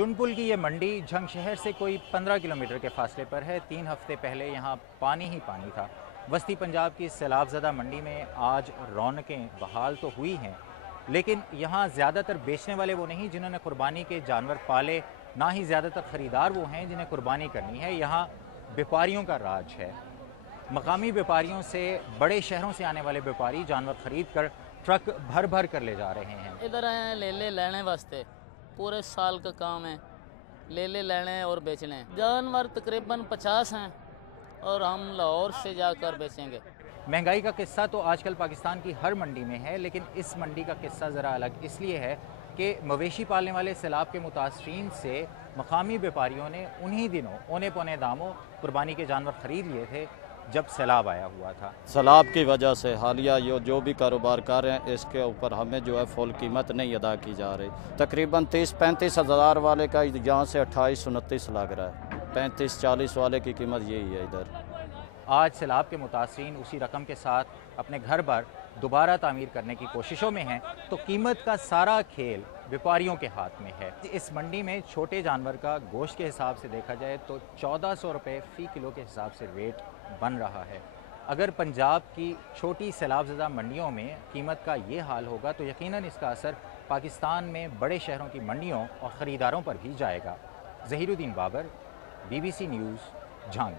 चुनपुल की ये मंडी झंग शहर से कोई 15 किलोमीटर के फासले पर है। 3 हफ्ते पहले यहाँ पानी ही पानी था। वस्ती पंजाब की सैलाबज़दा मंडी में आज रौनकें बहाल तो हुई हैं, लेकिन यहाँ ज़्यादातर बेचने वाले वो नहीं जिन्होंने कुर्बानी के जानवर पाले, ना ही ज़्यादातर ख़रीदार वो हैं जिन्हें कुर्बानी करनी है। यहाँ व्यापारियों का राज है। मकामी व्यापारियों से, बड़े शहरों से आने वाले व्यापारी जानवर खरीद कर ट्रक भर भर कर ले जा रहे हैं। इधर आए हैं ले लेने वास्ते, पूरे साल का काम है, ले लेने और बेचने। जानवर तकरीबन 50 हैं और हम लाहौर से जाकर बेचेंगे। महंगाई का किस्सा तो आजकल पाकिस्तान की हर मंडी में है, लेकिन इस मंडी का किस्सा ज़रा अलग इसलिए है कि मवेशी पालने वाले सैलाब के मुतासरीन से मकामी व्यापारियों ने उन्हीं दिनों औने पौने दामों कुर्बानी के जानवर ख़रीद लिए थे जब सैलाब आया हुआ था। सैलाब की वजह से हालिया जो भी कारोबार कर रहे हैं इसके ऊपर हमें जो है फुल कीमत नहीं अदा की जा रही। तकरीबन 30-35 हज़ार वाले का यहाँ से 28-29 लग रहा है, 35-40 वाले की कीमत यही है इधर। आज सैलाब के मुतासरीन उसी रकम के साथ अपने घर पर दोबारा तामीर करने की कोशिशों में हैं, तो कीमत का सारा खेल व्यापारियों के हाथ में है। इस मंडी में छोटे जानवर का गोश्त के हिसाब से देखा जाए तो 1400 रुपये फ़ी किलो के हिसाब से रेट बन रहा है। अगर पंजाब की छोटी सैलाबज़दा मंडियों में कीमत का ये हाल होगा तो यकीनन इसका असर पाकिस्तान में बड़े शहरों की मंडियों और ख़रीदारों पर भी जाएगा। Zahiruddin Babar, BBC news, Jhang.